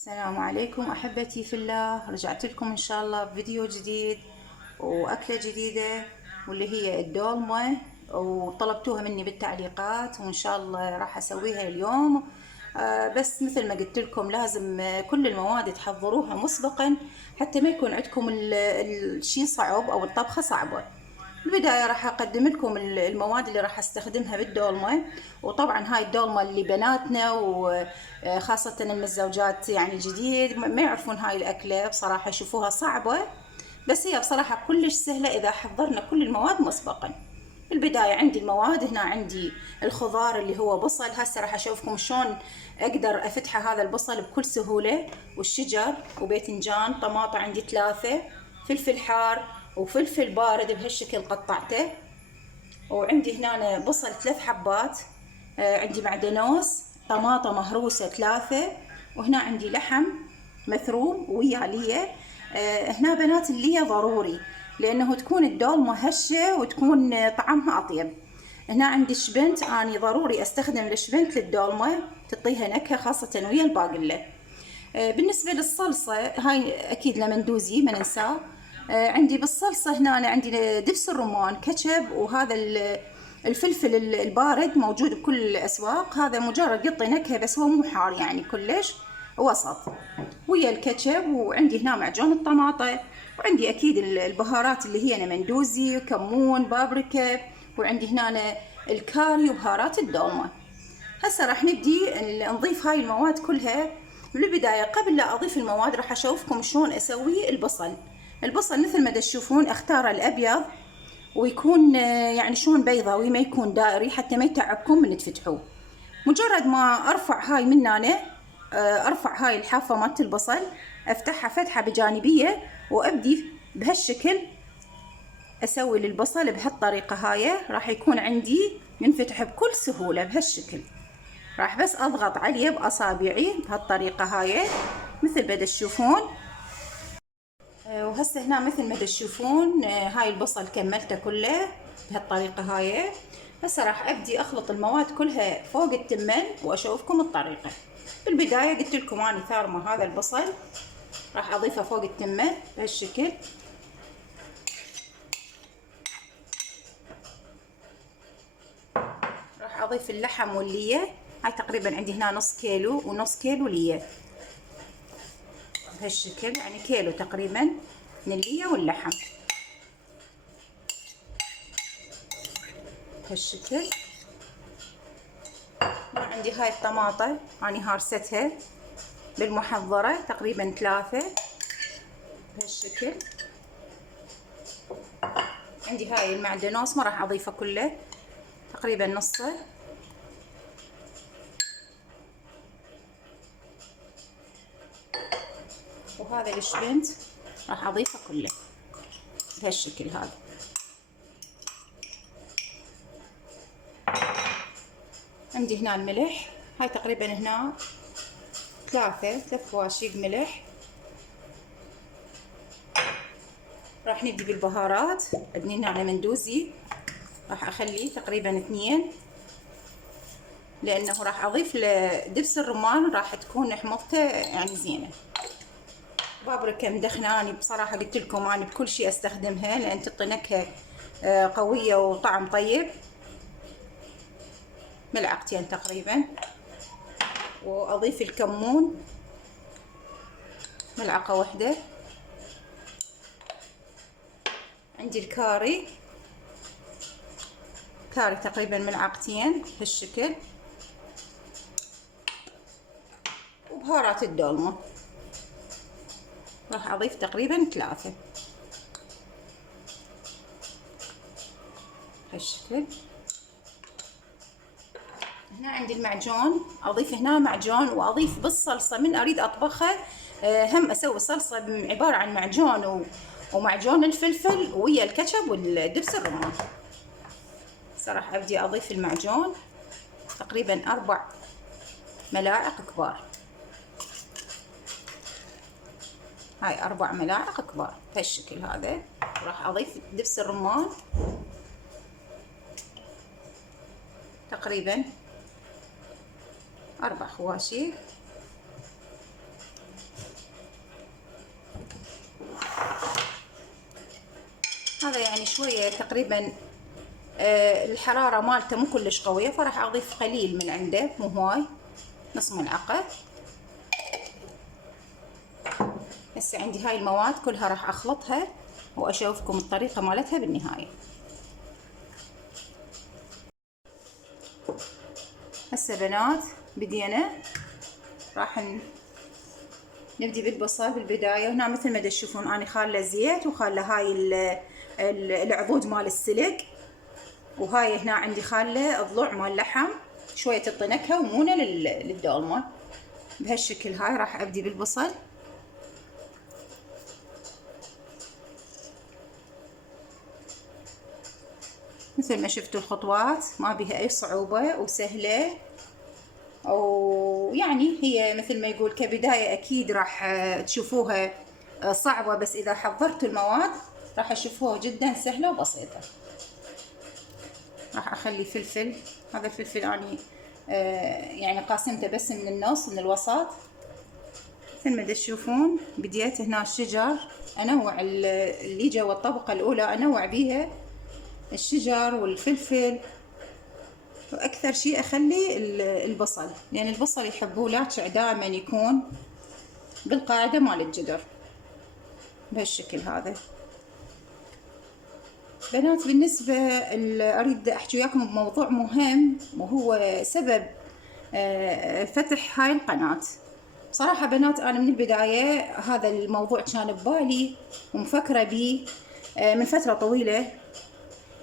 السلام عليكم أحبتي في الله. رجعت لكم إن شاء الله بفيديو جديد وأكلة جديدة واللي هي الدولمة، وطلبتوها مني بالتعليقات وإن شاء الله راح أسويها اليوم. بس مثل ما قلت لكم لازم كل المواد تحضروها مسبقا حتى ما يكون عندكم الشي صعب أو الطبخة صعبة. بالبداية راح أقدم لكم المواد اللي راح أستخدمها بالدولمة. وطبعا هاي الدولمة اللي بناتنا وخاصة المتزوجات يعني جديد ما يعرفون هاي الأكلة، بصراحة يشوفوها صعبة، بس هي بصراحة كلش سهلة إذا حضرنا كل المواد مسبقا. بالبداية عندي المواد هنا، عندي الخضار اللي هو بصل. هسه راح أشوفكم شلون أقدر أفتح هذا البصل بكل سهولة، والشجر وباذنجان، طماطة عندي 3، فلفل حار وفلفل بارد بهالشكل قطعته، وعندي هنا بصل 3 حبات، عندي معدنوس، طماطة مهروسة 3، وهنا عندي لحم مثروم ويا ليا. هنا بنات الليا ضروري لأنه تكون الدولمة هشة وتكون طعمها أطيب. هنا عندي شبنت، أنا ضروري أستخدم الشبنت للدولمة تعطيها نكهة خاصة ويا الباقلة. بالنسبة للصلصة هاي أكيد لمندوزي ما ننساه. عندي بالصلصة هنا أنا عندي دبس الرمان، كاتشب، وهذا الفلفل البارد موجود بكل الأسواق. هذا مجرد يعطي نكهة بس هو مو حار يعني كلش، وسط ويا الكاتشب. وعندي هنا معجون الطماطة، وعندي أكيد البهارات اللي هي مندوزي، كمون، بابريكا، وعندي هنا الكاري وبهارات الدولمة. هسه راح نبدي نضيف هاي المواد كلها. بالبداية قبل لا أضيف المواد راح أشوفكم شلون أسوي البصل. البصل مثل ما تشوفون أختار الأبيض، ويكون يعني شلون بيضاوي، ما يكون دائري حتى ما يتعبكم من تفتحوه. مجرد ما أرفع هاي من هنا، أرفع هاي الحافة مالت البصل، أفتحها فتحة بجانبية وأبدي بهالشكل أسوي للبصل بهالطريقة. هاي راح يكون عندي ينفتح بكل سهولة بهالشكل. راح بس اضغط عليه باصابعي بهالطريقه هاي مثل ما تشوفون. وهسه هنا مثل ما تشوفون هاي البصل كملته كله بهالطريقه هاي. هسه راح ابدي اخلط المواد كلها فوق التمن واشوفكم الطريقه. بالبدايه قلت لكم اني ثارمه هذا البصل، راح اضيفه فوق التمن بهالشكل. راح اضيف اللحم والليه، هاي تقريبا عندي هنا نص كيلو ونص كيلو ليه بهالشكل، يعني كيلو تقريبا من الليه واللحم بهالشكل. عندي هاي الطماطة اني هارستها بالمحضرة تقريبا 3 بهالشكل. عندي هاي المعدنوس ما راح اضيفه كله، تقريبا نصه. وهذا الشبنت راح اضيفه كله بهالشكل هذا. عندي هنا الملح، هاي تقريبا هنا 3 فواشيق ملح. راح نبدي بالبهارات. عندي هنا مندوزي راح اخليه تقريبا 2، لانه راح اضيف لدبس الرمان راح تكون حموضته يعني زينه. بابريكا مدخنه، اني بصراحه قلت لكم اني بكل شيء استخدمها لان تعطي نكهه قويه وطعم طيب. ملعقتين تقريبا. واضيف الكمون ملعقه واحده. عندي الكاري تقريبا ملعقتين بهالشكل. وبهارات الدولمة راح اضيف تقريبا 3 بهالشكل. هنا عندي المعجون، اضيف هنا معجون واضيف بالصلصه من اريد اطبخها. هم اسوي صلصه عباره عن معجون ومعجون الفلفل ويا الكاتشب والدبس الرمان. صراحه ابدي اضيف المعجون تقريبا 4 ملاعق كبار. هاي 4 ملاعق كبار بهالشكل هذا. راح اضيف دبس الرمان تقريبا 4 خواشيق. يعني شوية تقريبا الحرارة مالته مو كلش قوية، فراح اضيف قليل من عنده، مو هواي، نص ملعقة. هسه عندي هاي المواد كلها راح اخلطها واشوفكم الطريقة مالتها بالنهاية. هسه بنات بدينا راح نبدي بالبصل بالبداية. هنا مثل ما تشوفون اني خالة زيت وخالة هاي العضود مال السلق، وهاي هنا عندي خالة ضلوع مال لحم، شوية تعطي نكهة ومونة للدولمة. بهالشكل هاي راح ابدي بالبصل. مثل ما شفتوا الخطوات ما بها اي صعوبة وسهلة، ويعني هي مثل ما يقول كبداية اكيد راح تشوفوها صعبة، بس اذا حضرتوا المواد راح تشوفوها جدا سهلة وبسيطة. راح اخلي فلفل، هذا الفلفل اني يعني قاسمته بس من النص من الوسط. مثل ما تشوفون بديت هنا الشجر انوع اللي جوا الطبقة الاولى، انوع بيها الشجر والفلفل، واكثر شيء اخلي البصل، لان يعني البصل يحبوه لاتشع دائما يكون بالقاعدة مال الجدر بهالشكل هذا. بنات بالنسبة اريد احكي وياكم بموضوع مهم، وهو سبب فتح هاي القناة. بصراحة بنات انا من البداية هذا الموضوع كان ببالي ومفكرة بيه من فترة طويلة.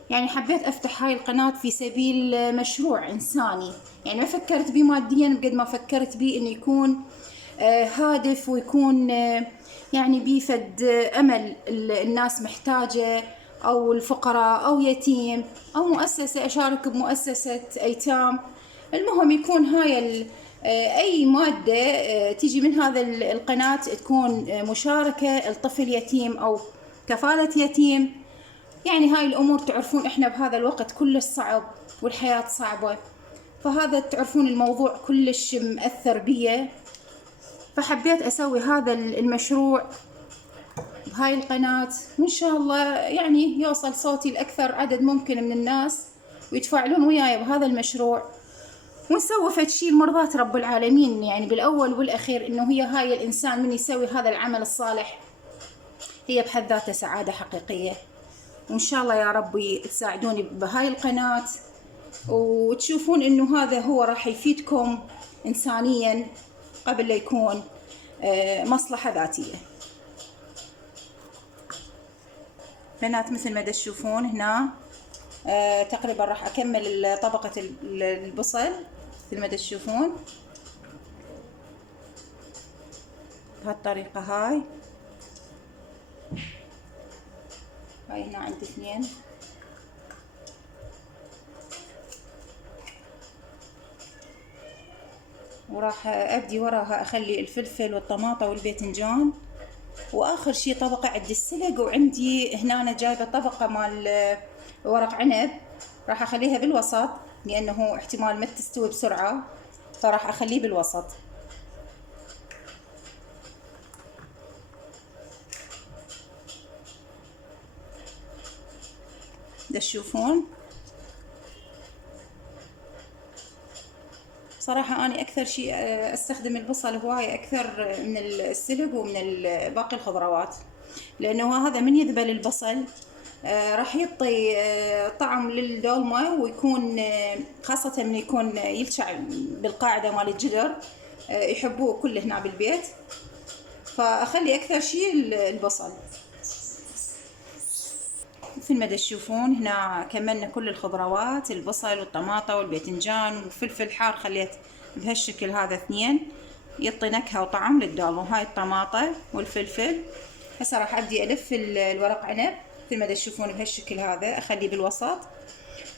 يعني حبيت افتح هاي القناة في سبيل مشروع انساني، يعني ما فكرت بيه ماديا بقد ما فكرت بيه انه يكون هادف، ويكون يعني بيفد امل الناس محتاجة، او الفقراء، او يتيم، او مؤسسة، اشارك بمؤسسة ايتام. المهم يكون هاي اي مادة تيجي من هذا القناة تكون مشاركة لطفل يتيم او كفالة يتيم. يعني هاي الامور تعرفون احنا بهذا الوقت كلش صعب والحياة صعبة، فهذا تعرفون الموضوع كلش مأثر بيه. فحبيت اسوي هذا المشروع بهاي القناة، وان شاء الله يعني يوصل صوتي لاكثر عدد ممكن من الناس، ويتفاعلون وياي بهذا المشروع، ونسوي فد شيء لمرضاة رب العالمين. يعني بالاول والاخير انه هي هاي الانسان من يسوي هذا العمل الصالح هي بحد ذاتها سعادة حقيقية. وان شاء الله يا ربي تساعدوني بهاي القناة، وتشوفون انه هذا هو راح يفيدكم انسانيا قبل لا يكون مصلحة ذاتية. بنات مثل ما تشوفون هنا تقريبا راح اكمل طبقة البصل مثل ما تشوفون بهالطريقة. هاي هنا عندي 2، وراح ابدي وراها اخلي الفلفل والطماطة والباذنجان، واخر شي طبقة عندي السلق، وعندي هنا أنا جايبة طبقة مال ورق عنب راح اخليها بالوسط، لانه احتمال ما تستوي بسرعة، فراح اخليه بالوسط. تشوفون صراحة أنا أكثر شيء أستخدم البصل هواية أكثر من السلق ومن باقي الخضروات، لأنه هذا من يذبل البصل راح يعطي طعم للدولمة، ويكون خاصة من يكون يلشع بالقاعدة مال الجدر يحبوه كله هنا بالبيت، فأخلي أكثر شيء البصل. مثل ما تشوفون هنا كملنا كل الخضروات، البصل والطماطة والباذنجان والفلفل حار، خليت بهالشكل هذا 2 يعطي نكهة وطعم للدولمة. وهاي الطماطة والفلفل. هسه راح ابدي الف الورق عنب مثل ما تشوفون بهالشكل هذا، اخليه بالوسط،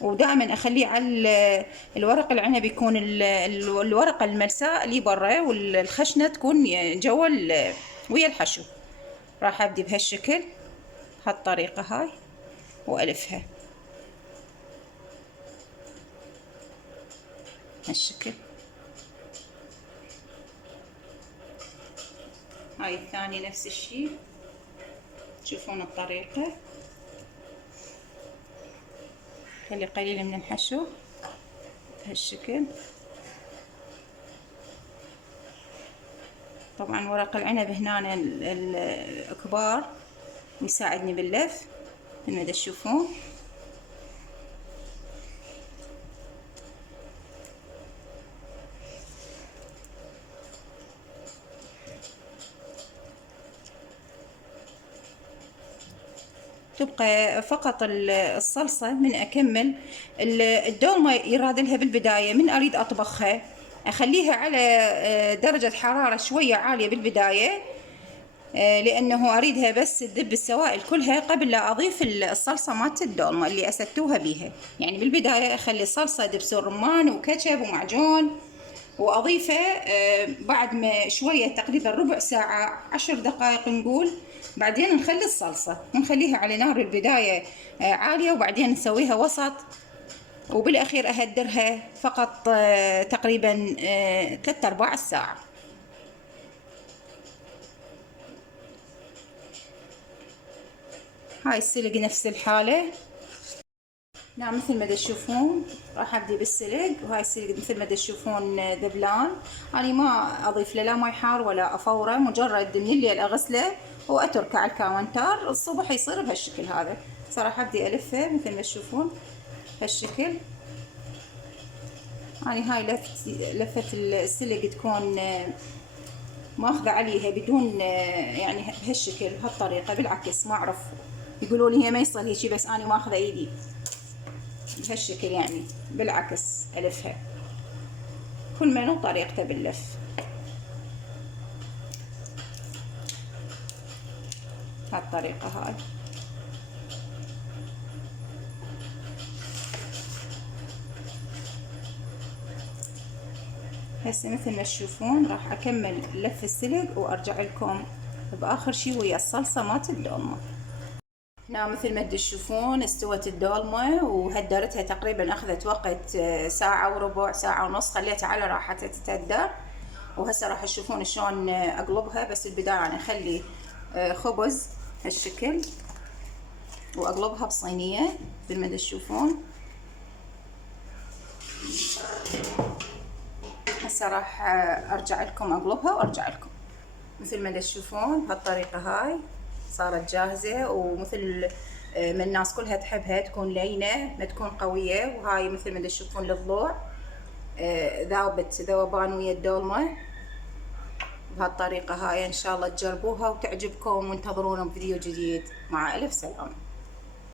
ودائما اخليه على الورق العنب يكون الورقة الملساء اللي برا، والخشنة تكون جوا ويا الحشو. راح ابدي بهالشكل هالطريقة هاي والفها هالشكل. هاي الثاني نفس الشي، تشوفون الطريقة. خلي قليل من الحشو بهالشكل. طبعا ورق العنب هنا الكبار ويساعدني باللف مثل ما تشوفون. تبقى فقط الصلصة من أكمل الدولمة يراد لها بالبداية من أريد أطبخها أخليها على درجة حرارة شوية عالية بالبداية، لأنه أريدها بس تذب السوائل كلها قبل لا أضيف الصلصة مالت الدولمة اللي أسدتوها بيها. يعني بالبداية أخلي الصلصة دبس الرمان وكاتشب ومعجون وأضيفه بعد ما شوية تقريبا ربع ساعة 10 دقائق نقول. بعدين نخلي الصلصة ونخليها على نار البداية عالية، وبعدين نسويها وسط، وبالأخير أهدرها فقط تقريبا 3/4 الساعة. هاي السلق نفس الحالة. نعم مثل ما تشوفون راح ابدي بالسلق، وهاي السلق مثل ما تشوفون ذبلان. انا ما اضيف له لا ماي حار ولا افوره، مجرد من الليل اغسله واتركه على الكاونتر، الصبح يصير بهالشكل هذا. صراحة ابدي الفه مثل ما تشوفون بهالشكل. انا هاي لفة السلق تكون ماخذة عليها بدون يعني بهالشكل بهالطريقة، بالعكس ما اعرف يقولوا لي هي ما يصير هيجي، بس انا ماخذة ايدي بهالشكل يعني بالعكس ألفها. كل منو طريقته باللف. هالطريقة هاي. هسه مثل ما تشوفون راح أكمل لف السلق وأرجع لكم بآخر شي ويا الصلصة مالت الدولمة. نعم مثل ما تشوفون استوت الدولمة وهدرتها تقريبا أخذت وقت ساعة وربع ساعة ونص، خليتها على راحتها تتهدر. وهسه راح تشوفون شلون أقلبها. بس البداية أنا أخلي خبز هالشكل وأقلبها بصينية مثل ما تشوفون. هسه راح أرجع لكم أقلبها وأرجع لكم. مثل ما تشوفون بهالطريقة هاي صارت جاهزة، ومثل ما الناس كلها تحبها تكون لينة ما تكون قوية. وهاي مثل ما تشوفون للضلوع ذابت ذوبان ويا الدولمة بهالطريقة هاي. إن شاء الله تجربوها وتعجبكم، وانتظرونا بفيديو جديد. مع ألف سلامة.